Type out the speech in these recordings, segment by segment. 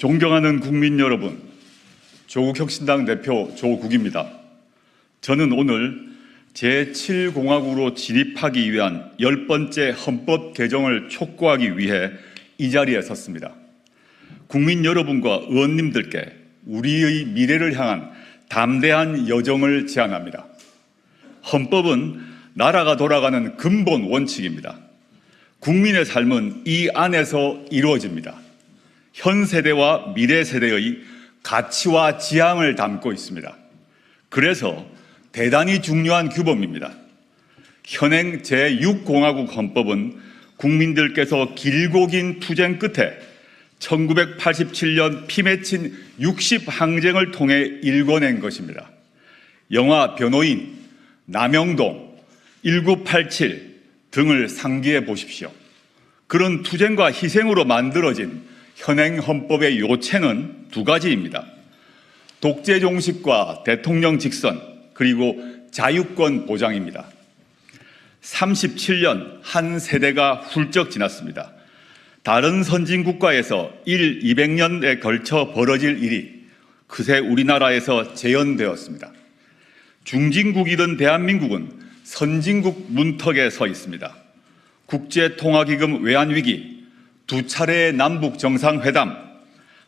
존경하는 국민 여러분, 조국혁신당 대표 조국입니다. 저는 오늘 제7공화국으로 진입하기 위한 10번째 헌법 개정을 촉구하기 위해 이 자리에 섰습니다. 국민 여러분과 의원님들께 우리의 미래를 향한 담대한 여정을 제안합니다. 헌법은 나라가 돌아가는 근본 원칙입니다. 국민의 삶은 이 안에서 이루어집니다. 현 세대와 미래 세대의 가치와 지향을 담고 있습니다. 그래서 대단히 중요한 규범입니다. 현행 제6공화국 헌법은 국민들께서 길고 긴 투쟁 끝에 1987년 피 맺힌 60항쟁을 통해 일궈낸 것입니다. 영화 변호인, 남영동, 1987 등을 상기해 보십시오. 그런 투쟁과 희생으로 만들어진 현행 헌법의 요체는 두 가지입니다. 독재 종식과 대통령 직선, 그리고 자유권 보장입니다. 37년 한 세대가 훌쩍 지났습니다. 다른 선진국가에서 200년에 걸쳐 벌어질 일이 그새 우리나라에서 재현되었습니다. 중진국이던 대한민국은 선진국 문턱에 서 있습니다. 국제통화기금 외환위기, 2차례의 남북 정상회담,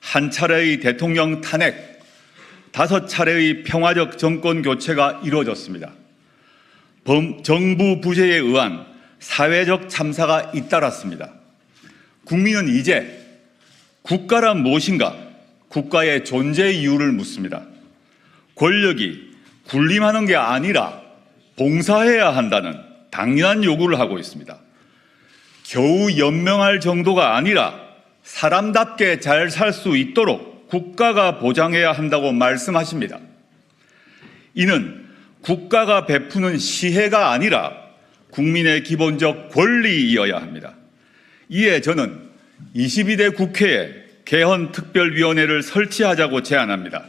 1차례의 대통령 탄핵, 5차례의 평화적 정권 교체가 이루어졌습니다. 정부 부재에 의한 사회적 참사가 잇따랐습니다. 국민은 이제 국가란 무엇인가, 국가의 존재 이유를 묻습니다. 권력이 군림하는 게 아니라 봉사해야 한다는 당연한 요구를 하고 있습니다. 겨우 연명할 정도가 아니라 사람답게 잘 살 수 있도록 국가가 보장해야 한다고 말씀하십니다. 이는 국가가 베푸는 시혜가 아니라 국민의 기본적 권리이어야 합니다. 이에 저는 22대 국회에 개헌특별위원회를 설치하자고 제안합니다.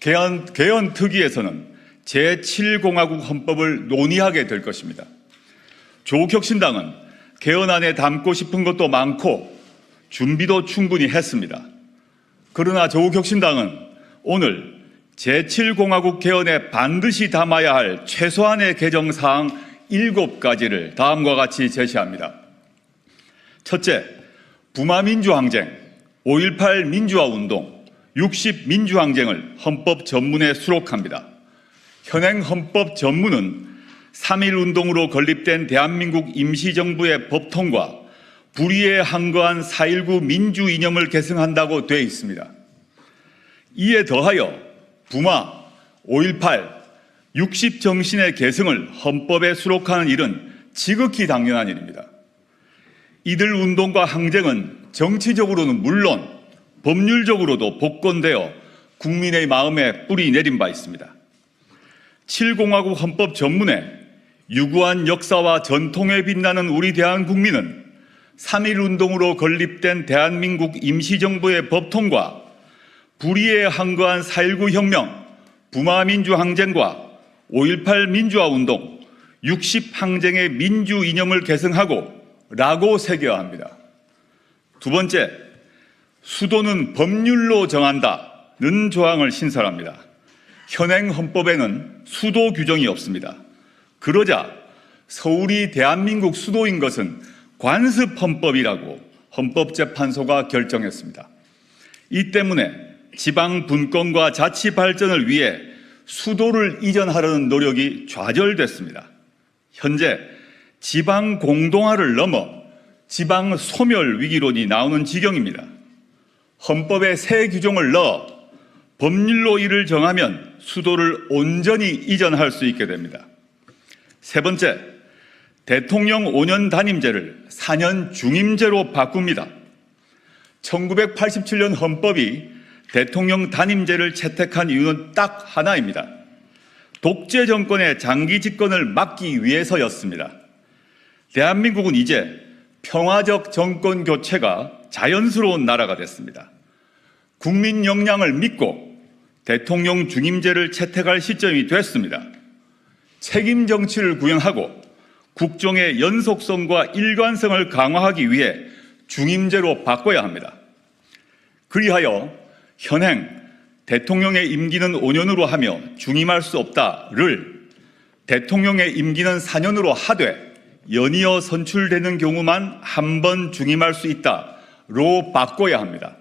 개헌특위에서는 제7공화국 헌법을 논의하게 될 것입니다. 조국혁신당은 개헌안에 담고 싶은 것도 많고 준비도 충분히 했습니다. 그러나 조국혁신당은 오늘 제7공화국 개헌에 반드시 담아야 할 최소한의 개정사항 7가지를 다음과 같이 제시합니다. 첫째, 부마민주항쟁, 5.18 민주화운동, 60 민주항쟁을 헌법 전문에 수록합니다. 현행 헌법 전문은 3.1운동으로 건립된 대한민국 임시정부의 법통과 불의에 항거한 4.19 민주 이념을 계승한다고 되어 있습니다. 이에 더하여 부마, 5.18, 60 정신의 계승을 헌법에 수록하는 일은 지극히 당연한 일입니다. 이들 운동과 항쟁은 정치적으로는 물론 법률적으로도 복권되어 국민의 마음에 뿌리 내린 바 있습니다. 7공화국 헌법 전문에 유구한 역사와 전통에 빛나는 우리 대한국민은 3.1운동으로 건립된 대한민국 임시정부의 법통과 불의에 항거한 4.19 혁명, 부마민주항쟁과 5.18 민주화운동, 60 항쟁의 민주 이념을 계승하고 라고 새겨야 합니다. 두 번째, 수도는 법률로 정한다는 조항을 신설합니다. 현행 헌법에는 수도 규정이 없습니다. 그러자 서울이 대한민국 수도인 것은 관습헌법이라고 헌법재판소가 결정했습니다. 이 때문에 지방 분권과 자치 발전을 위해 수도를 이전하려는 노력이 좌절됐습니다. 현재 지방 공동화를 넘어 지방 소멸 위기론이 나오는 지경입니다. 헌법에 새 규정을 넣어 법률로 이를 정하면 수도를 온전히 이전할 수 있게 됩니다. 세 번째, 대통령 5년 단임제를 4년 중임제로 바꿉니다. 1987년 헌법이 대통령 단임제를 채택한 이유는 딱 하나입니다. 독재 정권의 장기 집권을 막기 위해서였습니다. 대한민국은 이제 평화적 정권 교체가 자연스러운 나라가 됐습니다. 국민 역량을 믿고 대통령 중임제를 채택할 시점이 됐습니다. 책임 정치를 구현하고 국정의 연속성과 일관성을 강화하기 위해 중임제로 바꿔야 합니다. 그리하여 현행 대통령의 임기는 5년으로 하며 중임할 수 없다를 대통령의 임기는 4년으로 하되 연이어 선출되는 경우만 한 번 중임할 수 있다로 바꿔야 합니다.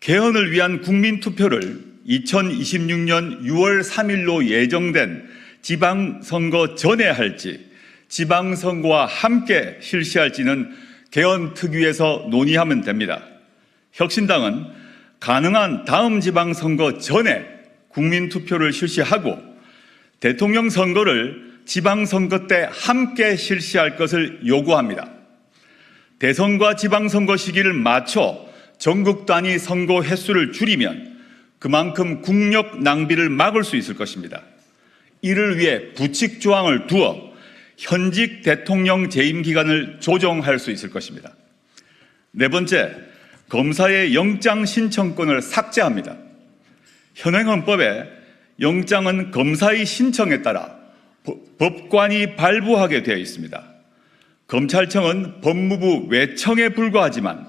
개헌을 위한 국민투표를 2026년 6월 3일로 예정된 지방선거 전에 할지 지방선거와 함께 실시할지는 개헌특위에서 논의하면 됩니다. 혁신당은 가능한 다음 지방선거 전에 국민투표를 실시하고 대통령 선거를 지방선거 때 함께 실시할 것을 요구합니다. 대선과 지방선거 시기를 맞춰 전국 단위 선거 횟수를 줄이면 그만큼 국력 낭비를 막을 수 있을 것입니다. 이를 위해 부칙 조항을 두어 현직 대통령 재임 기간을 조정할 수 있을 것입니다. 네 번째, 검사의 영장 신청권을 삭제합니다. 현행 헌법에 영장은 검사의 신청에 따라 법관이 발부하게 되어 있습니다. 검찰청은 법무부 외청에 불과하지만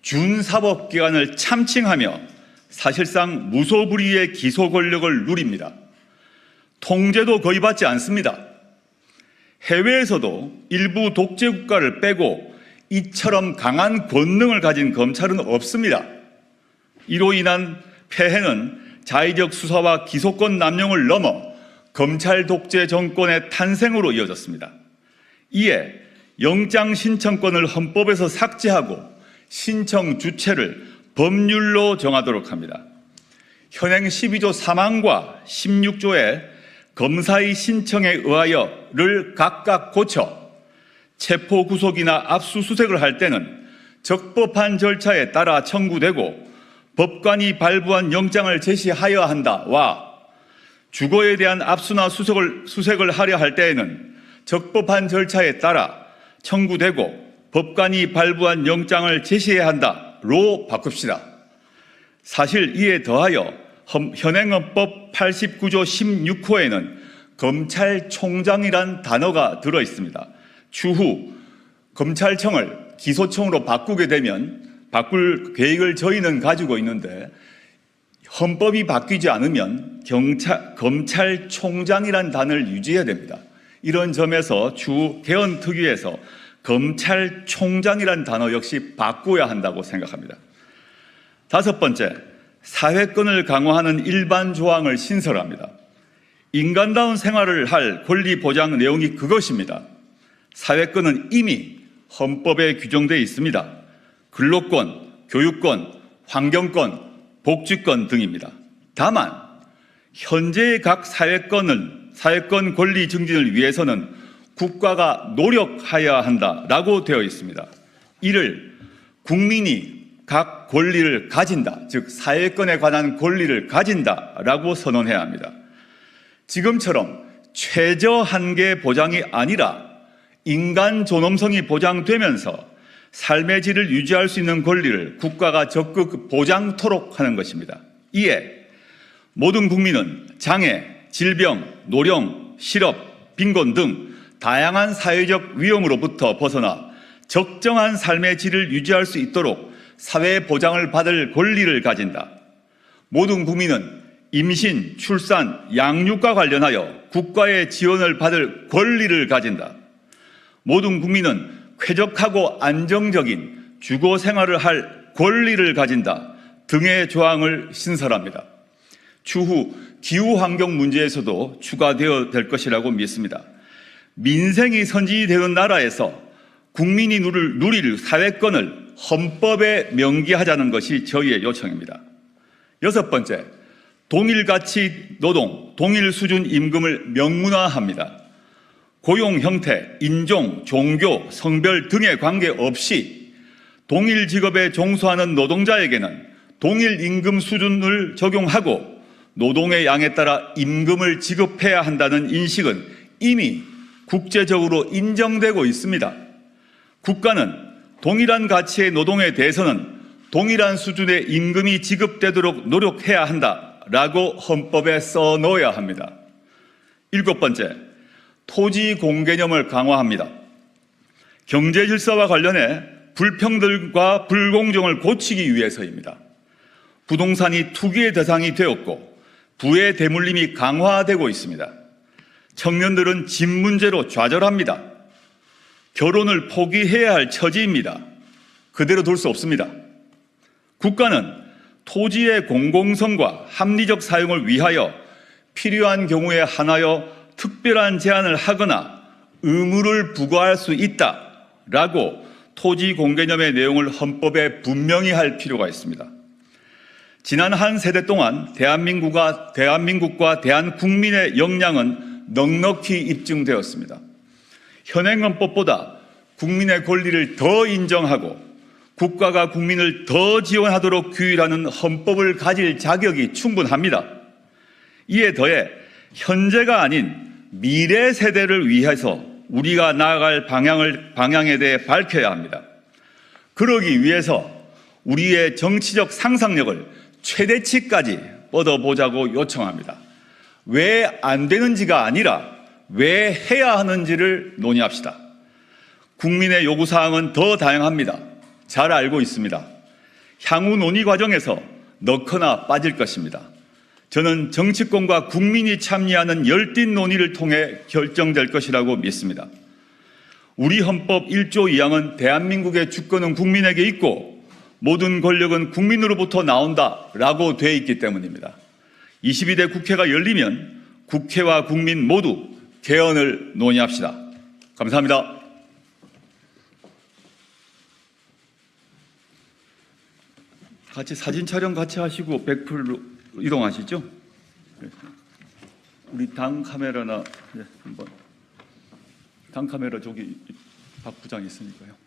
준사법기관을 참칭하며 사실상 무소불위의 기소 권력을 누립니다. 통제도 거의 받지 않습니다. 해외에서도 일부 독재 국가를 빼고 이처럼 강한 권능을 가진 검찰은 없습니다. 이로 인한 폐해는 자의적 수사와 기소권 남용을 넘어 검찰 독재 정권의 탄생으로 이어졌습니다. 이에 영장 신청권을 헌법에서 삭제하고 신청 주체를 법률로 정하도록 합니다. 현행 12조 3항과 16조의 검사의 신청에 의하여를 각각 고쳐 체포 구속이나 압수수색을 할 때는 적법한 절차에 따라 청구되고 법관이 발부한 영장을 제시하여야 한다와 주거에 대한 압수나 수색을 하려 할 때에는 적법한 절차에 따라 청구되고 법관이 발부한 영장을 제시해야 한다로 바꿉시다. 사실 이에 더하여 현행헌법 89조 16호에는 검찰총장이란 단어가 들어 있습니다. 추후 검찰청을 기소청으로 바꾸게 되면 바꿀 계획을 저희는 가지고 있는데 헌법이 바뀌지 않으면 검찰총장이란 단어를 유지해야 됩니다. 이런 점에서 추후 개헌특위에서 검찰총장이란 단어 역시 바꿔야 한다고 생각합니다. 다섯 번째, 사회권을 강화하는 일반 조항을 신설합니다. 인간다운 생활을 할 권리 보장 내용이 그것입니다. 사회권은 이미 헌법에 규정되어 있습니다. 근로권, 교육권, 환경권, 복지권 등입니다. 다만 현재의 각 사회권 권리 증진을 위해서는 국가가 노력하여야 한다라고 되어 있습니다. 이를 국민이 각 권리를 가진다, 즉 사회권에 관한 권리를 가진다라고 선언해야 합니다. 지금처럼 최저 한계 보장이 아니라 인간 존엄성이 보장되면서 삶의 질을 유지할 수 있는 권리를 국가가 적극 보장토록 하는 것입니다. 이에 모든 국민은 장애, 질병, 노령, 실업, 빈곤 등 다양한 사회적 위험으로부터 벗어나 적정한 삶의 질을 유지할 수 있도록 사회 보장을 받을 권리를 가진다. 모든 국민은 임신, 출산, 양육과 관련하여 국가의 지원을 받을 권리를 가진다. 모든 국민은 쾌적하고 안정적인 주거 생활을 할 권리를 가진다 등의 조항을 신설합니다. 추후 기후환경 문제에서도 추가되어야 될 것이라고 믿습니다. 민생이 선진되는 나라에서 국민이 누릴 사회권을 헌법에 명기하자는 것이 저희의 요청입니다. 여섯 번째, 동일가치 노동, 동일 수준 임금을 명문화합니다. 고용 형태, 인종, 종교, 성별 등에 관계없이 동일 직업에 종사하는 노동자에게는 동일 임금 수준을 적용하고 노동의 양에 따라 임금을 지급해야 한다는 인식은 이미 국제적으로 인정되고 있습니다. 국가는 동일한 가치의 노동에 대해서는 동일한 수준의 임금이 지급되도록 노력해야 한다라고 헌법에 써놓아야 합니다. 일곱 번째, 토지 공개념을 강화합니다. 경제 질서와 관련해 불평등과 불공정을 고치기 위해서입니다. 부동산이 투기의 대상이 되었고 부의 대물림이 강화되고 있습니다. 청년들은 집 문제로 좌절합니다. 결혼을 포기해야 할 처지입니다. 그대로 둘 수 없습니다. 국가는 토지의 공공성과 합리적 사용을 위하여 필요한 경우에 한하여 특별한 제한을 하거나 의무를 부과할 수 있다라고 토지 공개념의 내용을 헌법에 분명히 할 필요가 있습니다. 지난 한 세대 동안 대한민국과 대한국민의 역량은 넉넉히 입증되었습니다. 현행 헌법보다 국민의 권리를 더 인정하고 국가가 국민을 더 지원하도록 규율하는 헌법을 가질 자격이 충분합니다. 이에 더해 현재가 아닌 미래 세대를 위해서 우리가 나아갈 방향에 대해 밝혀야 합니다. 그러기 위해서 우리의 정치적 상상력을 최대치까지 뻗어보자고 요청합니다. 왜 안 되는지가 아니라 왜 해야 하는지를 논의합시다. 국민의 요구사항은 더 다양합니다. 잘 알고 있습니다. 향후 논의 과정에서 넣거나 빠질 것입니다. 저는 정치권과 국민이 참여하는 열띤 논의를 통해 결정될 것이라고 믿습니다. 우리 헌법 1조 2항은 대한민국의 주권은 국민에게 있고 모든 권력은 국민으로부터 나온다라고 되어 있기 때문입니다. 22대 국회가 열리면 국회와 국민 모두 개헌을 논의합시다. 감사합니다. 같이 사진 촬영 같이 하시고 100%로 이동하시죠. 우리 당 카메라나 한번 당 카메라 저기 박 부장 있으니까요.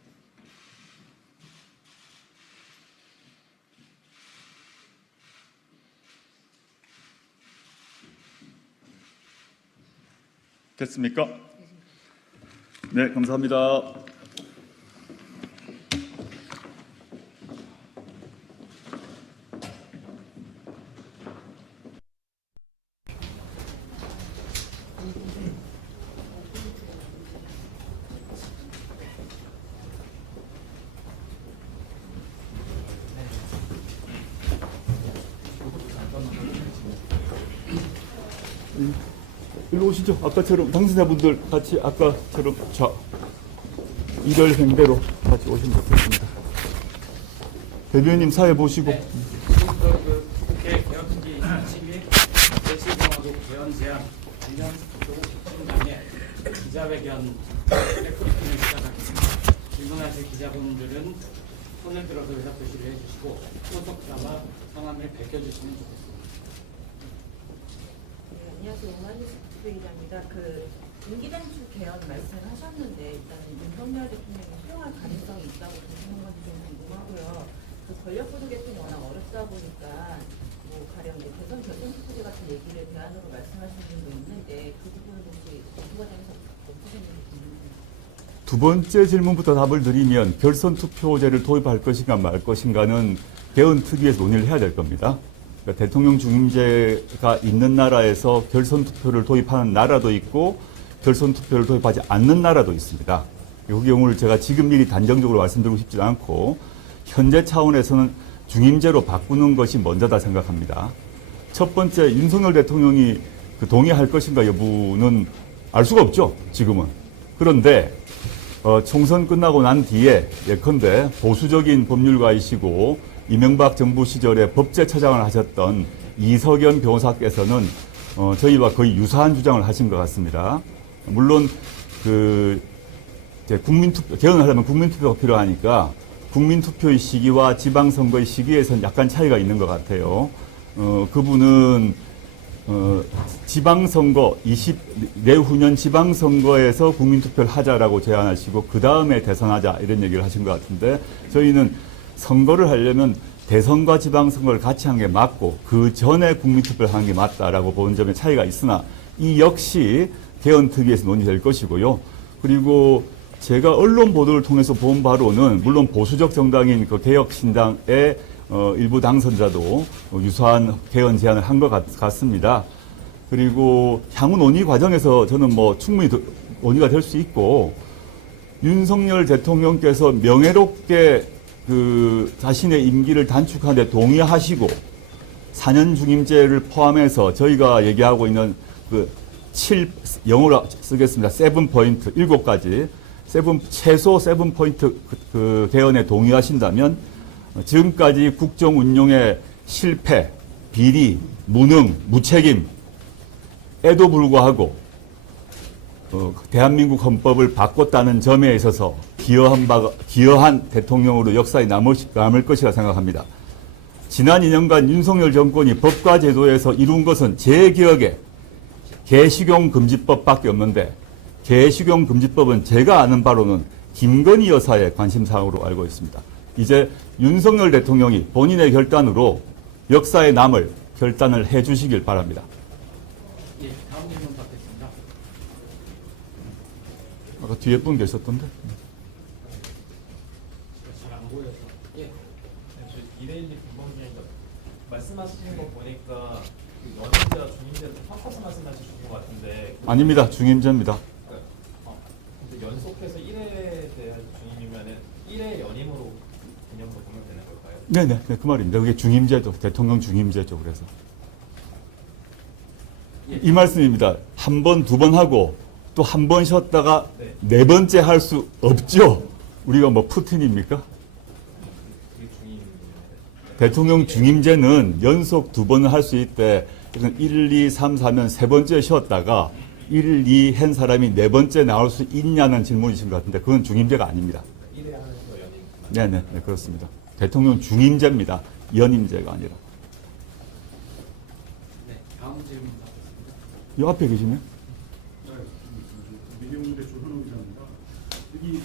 됐습니까? 네, 감사합니다. 일로 오시죠. 아까처럼 당선자분들 같이 아까처럼 일열 행대로 같이 오시면 좋겠습니다. 대변인 사회 보시고. 국회 개헌특위 22 제7공화국 개헌 제안 관련 조국신당의 기자회견 레코딩을 시작하겠습니다. 질문하실 기자분들은 손을 들어서 의사 표시를 해주시고 소속자와 성함을 밝혀주시면 좋겠습니다. 안녕하세요. 오마니스 부회장입니다. 임기단축 개헌 말씀하셨는데 일단 윤석열 대통령이 수용할 가능성이 있다고 보시는 건지 좀 궁금하고요. 권력구조 개편이 워낙 어렵다 보니까 가령 대선 결선투표제 같은 얘기를 대안으로 말씀하시는 분도 있는데 그 부분은 혹시 정부과정에서 어떻게 생각하시는지. 두 번째 질문부터 답을 드리면 결선투표제를 도입할 것인가 말 것인가는 개헌특위에서 논의를 해야 될 겁니다. 그러니까 대통령 중임제가 있는 나라에서 결선투표를 도입하는 나라도 있고 결선투표를 도입하지 않는 나라도 있습니다. 이 경우를 제가 지금 미리 단정적으로 말씀드리고 싶지 않고 현재 차원에서는 중임제로 바꾸는 것이 먼저다 생각합니다. 첫 번째 윤석열 대통령이 동의할 것인가 여부는 알 수가 없죠. 지금은. 그런데 총선 끝나고 난 뒤에 예컨대 보수적인 법률가이시고 이명박 정부 시절에 법제처장을 하셨던 이석연 변호사께서는 저희와 거의 유사한 주장을 하신 것 같습니다. 물론 이제 개헌을 하려면 국민투표가 필요하니까 국민투표의 시기와 지방선거의 시기에선 약간 차이가 있는 것 같아요. 그분은 지방선거 내후년 지방선거에서 국민투표를 하자라고 제안하시고 그 다음에 대선하자 이런 얘기를 하신 것 같은데 저희는 선거를 하려면 대선과 지방선거를 같이 한 게 맞고 그 전에 국민투표를 하는 게 맞다라고 보는 점에 차이가 있으나 이 역시 개헌특위에서 논의될 것이고요. 그리고 제가 언론 보도를 통해서 본 바로는 물론 보수적 정당인 개혁신당의 일부 당선자도 유사한 개헌 제안을 한 것 같습니다. 그리고 향후 논의 과정에서 저는 충분히 논의가 될 수 있고 윤석열 대통령께서 명예롭게 자신의 임기를 단축하는 데 동의하시고 4년 중임제를 포함해서 저희가 얘기하고 있는 그 영어로 쓰겠습니다. 7포인트, 7가지, 최소 7포인트 그 개헌에 동의하신다면 지금까지 국정 운용의 실패, 비리, 무능, 무책임에도 불구하고 대한민국 헌법을 바꿨다는 점에 있어서 기여한 대통령으로 역사에 남을 것이라 생각합니다. 지난 2년간 윤석열 정권이 법과 제도에서 이룬 것은 제 기억에 개식용 금지법밖에 없는데, 개식용 금지법은 제가 아는 바로는 김건희 여사의 관심사항으로 알고 있습니다. 이제 윤석열 대통령이 본인의 결단으로 역사에 남을 결단을 해 주시길 바랍니다. 예, 다음 질문 받겠습니다. 아까 뒤에 분 계셨던데? 잘안 보여서. 예. 저 이대일리 김범준입니다. 말씀하시는 거 보니까 그 연임제와 중임제를 섞어서 말씀하시는 것 같은데. 아닙니다. 중임제입니다. 근데 연속해서 1회에 대한 중임이면은 1회 연임으로 개념도 보면 되는 걸까요? 네네, 네, 그 말입니다. 그게 중임제죠. 대통령 중임제죠. 그래서. 이 말씀입니다. 한 번, 두 번 하고 또 한 번 쉬었다가 네 번째 할 수 없죠. 우리가 뭐 푸틴입니까? 그게 중임입니다. 대통령 중임제는 연속 두 번을 할 수 있대. 1, 2, 3, 4면 세 번째 쉬었다가 1, 2 한 사람이 네 번째 나올 수 있냐는 질문이신 것 같은데 그건 중임제가 아닙니다. 1회 하는 거 연임. 네네, 네, 그렇습니다. 대통령 중임제입니다. 연임제가 아니라. 네, 다음 질문 받겠습니다. 이 앞에 계시네? 미디어문제 조현호 기자입니다. 여기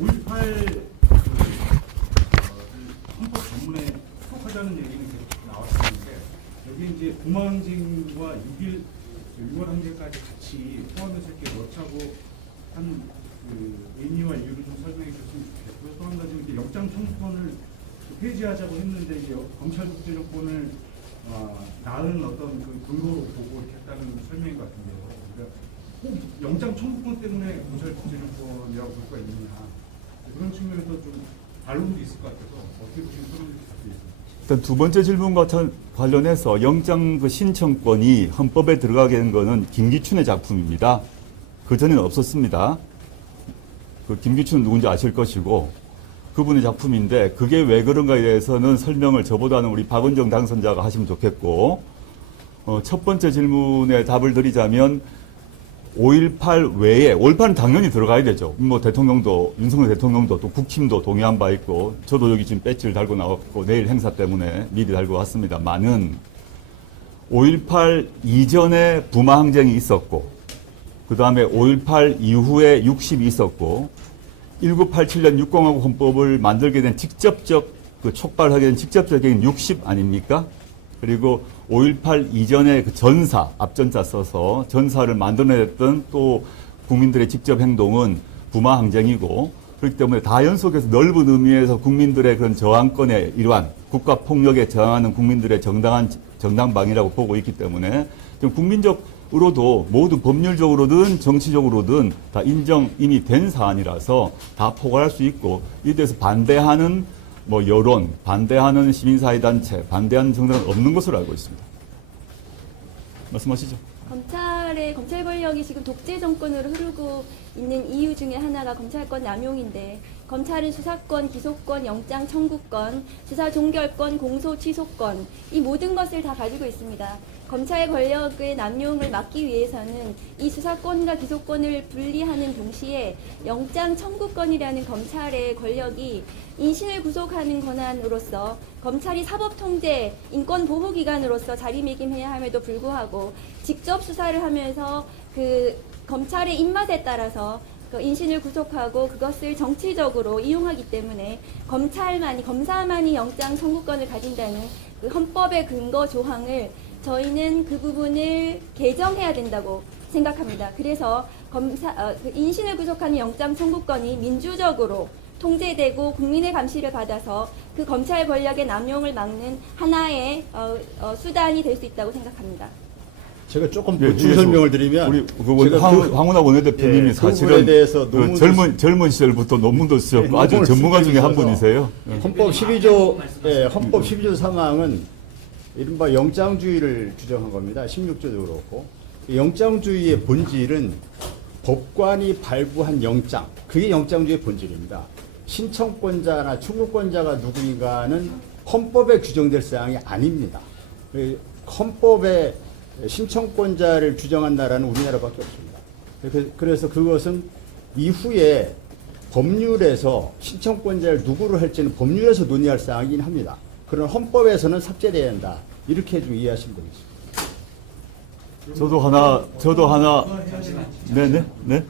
5.18 헌법 전문에 속하자는 얘기는 계속 나왔었는데 여기 이제 공항항쟁과 6월 항쟁까지 같이 포함해서 이렇게 넣자고 한 그 의미와 이유를 좀 설명해 주셨으면 좋겠고요. 또 한 가지 이렇게 영장 청구권을 폐지하자고 했는데 이제 검찰국제정권을 낳은 어떤 그 근거로 보고 이렇게 했다는 설명인 것 같은데요. 그러니까 꼭 영장 청구권 때문에 검찰국제정권이라고 볼 수가 있느냐 그런 측면에서 좀 반론도 있을 것 같아서 어떻게 보시면 설명해 주시겠습니다. 일단 두 번째 질문과 관련해서 영장 그 신청권이 헌법에 들어가게 된 거는 김기춘의 작품입니다. 그 전에는 없었습니다. 그 김기춘은 누군지 아실 것이고 그분의 작품인데 그게 왜 그런가에 대해서는 설명을 저보다는 우리 박은정 당선자가 하시면 좋겠고 첫 번째 질문에 답을 드리자면 5.18 외에 5.18은 당연히 들어가야 되죠. 뭐 대통령도 윤석열 대통령도 또 국힘도 동의한 바 있고 저도 여기 지금 배지를 달고 나왔고 내일 행사 때문에 미리 달고 왔습니다만은 5.18 이전에 부마 항쟁이 있었고 그 다음에 5.18 이후에 60이 있었고 1987년 6공화국 헌법을 만들게 된 직접적 그 촉발하게 된 직접적인 60 아닙니까? 그리고 5.18 이전에 그 전사, 앞전자 써서 전사를 만들어냈던 또 국민들의 직접 행동은 부마 항쟁이고 그렇기 때문에 다 연속해서 넓은 의미에서 국민들의 그런 저항권의 일환, 국가 폭력에 저항하는 국민들의 정당방위라고 보고 있기 때문에 좀 국민적으로도 모두 법률적으로든 정치적으로든 다 인정 이미 된 사안이라서 다 포괄할 수 있고 이에 대해서 반대하는 뭐 여론, 반대하는 시민사회단체, 반대하는 정당은 없는 것으로 알고 있습니다. 말씀하시죠. 검찰 권력이 지금 독재 정권으로 흐르고 있는 이유 중에 하나가 검찰권 남용인데 검찰은 수사권, 기소권, 영장 청구권, 수사 종결권, 공소 취소권 이 모든 것을 다 가지고 있습니다. 검찰의 권력의 남용을 막기 위해서는 이 수사권과 기소권을 분리하는 동시에 영장 청구권이라는 검찰의 권력이 인신을 구속하는 권한으로서 검찰이 사법통제, 인권보호기관으로서 자리매김해야 함에도 불구하고 직접 수사를 하면서 그 검찰의 입맛에 따라서 그 인신을 구속하고 그것을 정치적으로 이용하기 때문에 검사만이 영장 청구권을 가진다는 그 헌법의 근거 조항을 저희는 그 부분을 개정해야 된다고 생각합니다. 그래서 그 인신을 구속하는 영장 청구권이 민주적으로 통제되고 국민의 감시를 받아서 그 검찰 권력의 남용을 막는 하나의 수단이 될 수 있다고 생각합니다. 제가 조금 예, 보충 설명을 드리면 우리 황운하 원내대표님이 그 사실은 부분에 대해서 그 논문도 젊은 시절부터 논문도 쓰셨고 아주 논문을 전문가 쓰고 중에 한 있어서 분이세요. 헌법 12조 헌법 12조 3항은 이른바 영장주의를 주장한 겁니다. 16조도 그렇고. 이 영장주의의 본질은 법관이 발부한 영장, 그게 영장주의의 본질입니다. 신청권자나 청구권자가 누구인가는 헌법에 규정될 사항이 아닙니다. 헌법에 신청권자를 규정한 나라는 우리나라밖에 없습니다. 그래서 그것은 이후에 법률에서 신청권자를 누구로 할지는 법률에서 논의할 사항이긴 합니다. 그런 헌법에서는 삭제돼야 한다. 이렇게 좀 이해하시면 되겠습니다. 저도 하나, 네네, 네.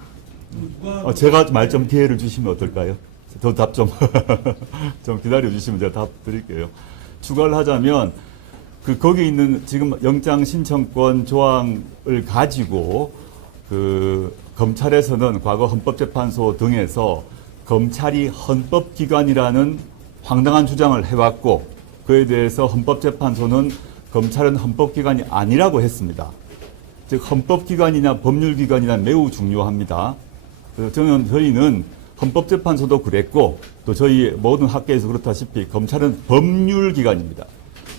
누가 제가 말 좀 기회를 주시면 어떨까요? 더 답 좀, 좀 기다려 주시면 제가 답 드릴게요. 추가를 하자면, 거기 있는 지금 영장 신청권 조항을 가지고, 검찰에서는 과거 헌법재판소 등에서 검찰이 헌법기관이라는 황당한 주장을 해왔고, 그에 대해서 헌법재판소는 검찰은 헌법기관이 아니라고 했습니다. 즉 헌법기관이냐 법률기관이냐 매우 중요합니다. 저희는 헌법재판소도 그랬고 또 저희 모든 학계에서 그렇다시피 검찰은 법률기관입니다.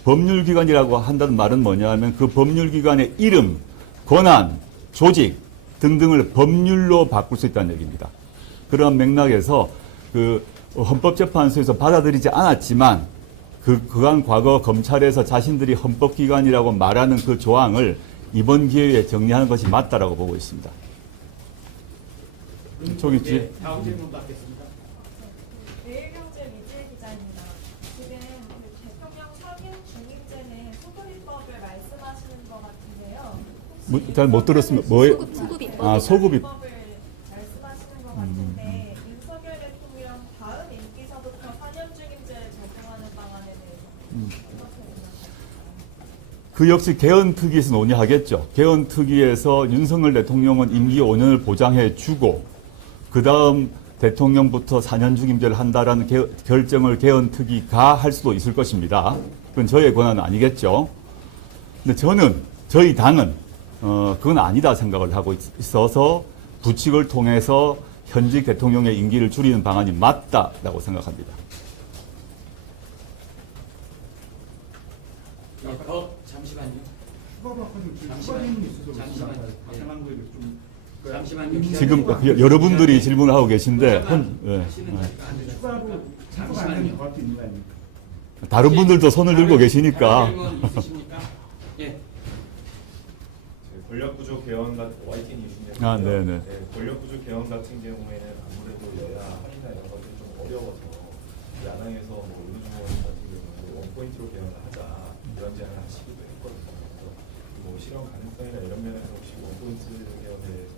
법률기관이라고 한다는 말은 뭐냐 하면 그 법률기관의 이름, 권한, 조직 등등을 법률로 바꿀 수 있다는 얘기입니다. 그런 맥락에서 헌법재판소에서 받아들이지 않았지만 그간 과거 검찰에서 자신들이 헌법기관이라고 말하는 그 조항을 이번 기회에 정리하는 것이 맞다라고 보고 있습니다. 저기 뒤에. 예, 다음 질문 받겠습니다. 매일경제 미지혜 기자입니다. 지금 대통령 사면 중임제는 소급입법을 말씀하시는 것 같은데요. 잘 못 들었으면 뭐예요? 소급입법. 소급입. 입법을 말씀하시는 것 같은데 윤석열 대통령 다음 임기서부터 4년 중임제를 적용하는 방안에 대해서 어떻게 생각하십니까? 그 역시 개헌특위에서 논의하겠죠. 개헌특위에서 윤석열 대통령은 임기 5년을 보장해 주고 그 다음 대통령부터 4년 중임제를 한다라는 결정을 개헌특위가 할 수도 있을 것입니다. 그건 저의 권한은 아니겠죠. 근데 저희 당은 그건 아니다 생각을 하고 있어서 부칙을 통해서 현직 대통령의 임기를 줄이는 방안이 맞다라고 생각합니다. 예, 잠시만요. 추가받고는 잠시만요. 추가 질문이 있어서 잠시만요. 답변한 거에 좀 잠시만요. 지금 여러분들이 질문을 하고 계신데 하시는 거니까 안 되죠. 추가로 참고가 안 되는 것도 있는 거 아닙니까? 다른 분들도 손을 들고 다른 계시니까 질문 있으십니까? 예. 권력구조 개헌 같은 YTN 이슈인데 아, 네네. 권력구조 개헌 같은 경우에는 아무래도 여야 합의나 이런 것들이 좀 어려워서 야당에서 의료주원 같은 경우는 원포인트로 개헌을 하자 이런 제안을 하시기도 했거든요. 그래서 실현 가능성이나 이런 면에서 혹시 원포인트 개헌에 대해서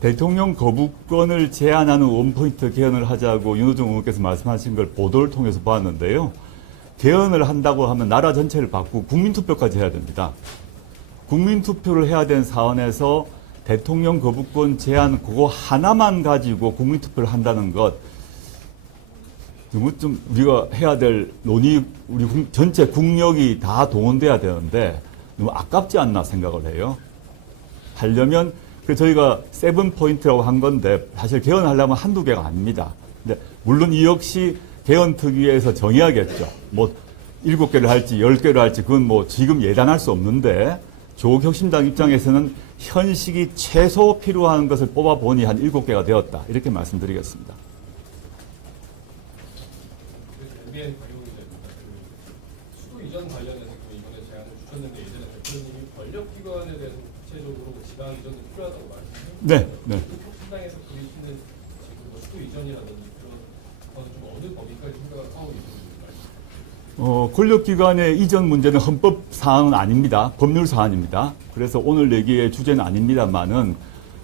대통령 거부권을 제한하는 원포인트 개헌을 하자고 윤호중 의원께서 말씀하신 걸 보도를 통해서 봤는데요. 개헌을 한다고 하면 나라 전체를 바꾸고 국민투표까지 해야 됩니다. 국민투표를 해야 되는 사안에서 대통령 거부권 제한 그거 하나만 가지고 국민투표를 한다는 것 너무 좀 우리가 해야 될 논의 우리 전체 국력이 다 동원돼야 되는데 너무 아깝지 않나 생각을 해요. 하려면 저희가 7포인트라고 한 건데 사실 개헌하려면 한두 개가 아닙니다. 근데 물론 이 역시 개헌특위에서 정해야겠죠. 뭐 7개를 할지 10개를 할지 그건 뭐 지금 예단할 수 없는데 조국혁신당 입장에서는 현식이 최소 필요한 것을 뽑아보니 한 7개가 되었다. 이렇게 말씀드리겠습니다. MBN 관료기자입니다. 수도 이전 관련해서 이번에 제안을 주셨는데 예전에 대표님이 권력기관에 대해서 구체적으로 지방 이전도 필요하다고 말씀하셨는데 네. 혁신당에서 보이시는 지금 뭐 수도 이전이라든지 그런 거는 좀 어느 범위까지 생각을 하고 계시는지 말씀. 권력기관의 이전 문제는 헌법 사항은 아닙니다. 법률 사안입니다. 그래서 오늘 얘기의 주제는 아닙니다만은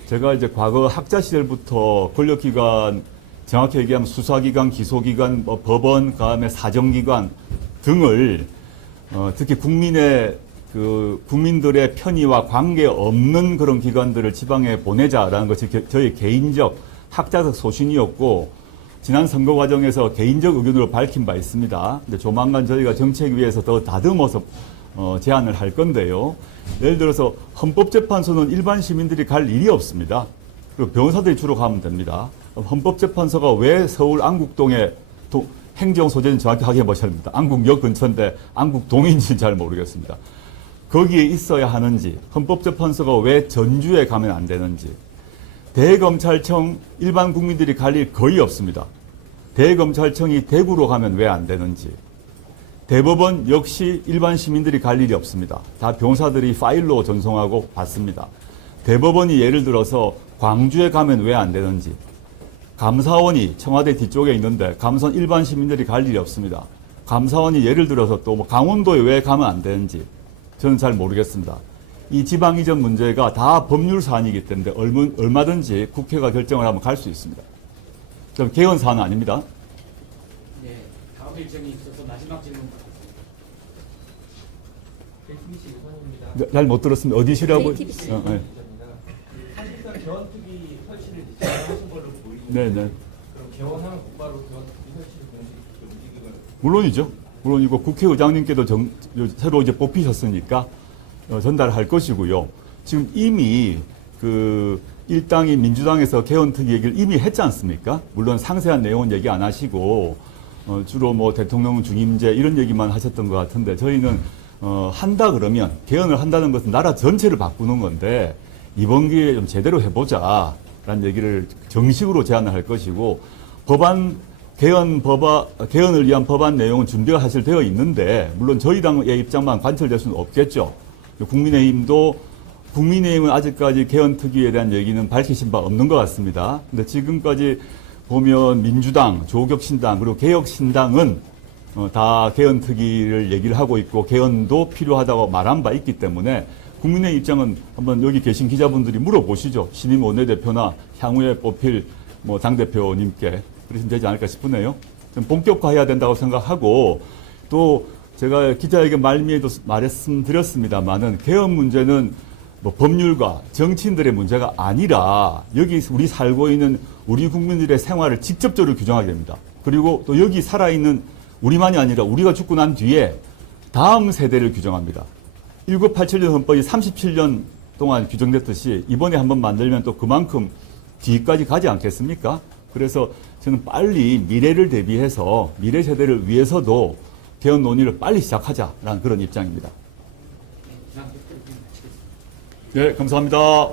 제가 이제 과거 학자 시절부터 권력기관 정확히 얘기하면 수사기관, 기소기관, 뭐 법원, 그다음에 사정기관 등을 특히 국민들의 편의와 관계 없는 그런 기관들을 지방에 보내자라는 것이 저희 개인적 학자적 소신이었고 지난 선거 과정에서 개인적 의견으로 밝힌 바 있습니다. 근데 조만간 저희가 정책위에서 더 다듬어서 제안을 할 건데요. 예를 들어서 헌법재판소는 일반 시민들이 갈 일이 없습니다. 그리고 변호사들이 주로 가면 됩니다. 헌법재판소가 왜 서울 안국동에 행정 소재는 정확히 확인해 보셔야 합니다. 안국역 근처인데 안국동인지는 잘 모르겠습니다. 거기에 있어야 하는지, 헌법재판소가 왜 전주에 가면 안 되는지, 대검찰청 일반 국민들이 갈 일 거의 없습니다. 대검찰청이 대구로 가면 왜 안 되는지, 대법원 역시 일반 시민들이 갈 일이 없습니다. 다 변호사들이 파일로 전송하고 받습니다. 대법원이 예를 들어서 광주에 가면 왜 안 되는지, 감사원이 청와대 뒤쪽에 있는데 감사원 일반 시민들이 갈 일이 없습니다. 감사원이 예를 들어서 또 뭐 강원도에 왜 가면 안 되는지 저는 잘 모르겠습니다. 이 지방 이전 문제가 다 법률 사안이기 때문에 얼마든지 국회가 결정을 하면 갈 수 있습니다. 그럼 개헌 사안은 아닙니다. 네, 다음 일정이 있어서 마지막 질문 부탁드립니다. 잘 못 들었습니다. 어디시라고? JTBC. 네. 사실상 개헌특위 설치를 지시하신 걸로 보이는데 네, 네. 그럼 개헌하면 곧바로 개헌특위 설치를 공식 움직임을 물론이죠. 물론이고 국회의장님께도 새로 이제 뽑히셨으니까 전달할 것이고요. 지금 이미 그 일당이 민주당에서 개헌특위 얘기를 이미 했지 않습니까? 물론 상세한 내용은 얘기 안 하시고 주로 뭐 대통령 중임제 이런 얘기만 하셨던 것 같은데 저희는 한다 그러면 개헌을 한다는 것은 나라 전체를 바꾸는 건데 이번 기회에 좀 제대로 해보자라는 얘기를 정식으로 제안을 할 것이고 개헌을 위한 법안 내용은 준비가 사실 되어 있는데 물론 저희 당의 입장만 관철될 수는 없겠죠. 국민의힘은 아직까지 개헌특위에 대한 얘기는 밝히신 바 없는 것 같습니다. 근데 지금까지 보면 민주당, 조국신당 그리고 개혁신당은 다 개헌특위를 얘기를 하고 있고 개헌도 필요하다고 말한 바 있기 때문에 국민의 입장은 한번 여기 계신 기자분들이 물어보시죠. 신임 원내대표나 향후에 뽑힐 뭐 당대표님께 그러시면 되지 않을까 싶으네요. 좀 본격화해야 된다고 생각하고 또 제가 기자회견 말미에도 말씀드렸습니다만은 개헌 문제는 뭐 법률가 정치인들의 문제가 아니라 여기 우리 살고 있는 우리 국민들의 생활을 직접적으로 규정하게 됩니다. 그리고 또 여기 살아있는 우리만이 아니라 우리가 죽고 난 뒤에 다음 세대를 규정합니다. 1987년 헌법이 37년 동안 규정됐듯이 이번에 한번 만들면 또 그만큼 뒤까지 가지 않겠습니까? 그래서 저는 빨리 미래를 대비해서 미래 세대를 위해서도 개헌 논의를 빨리 시작하자라는 그런 입장입니다. 네, 감사합니다.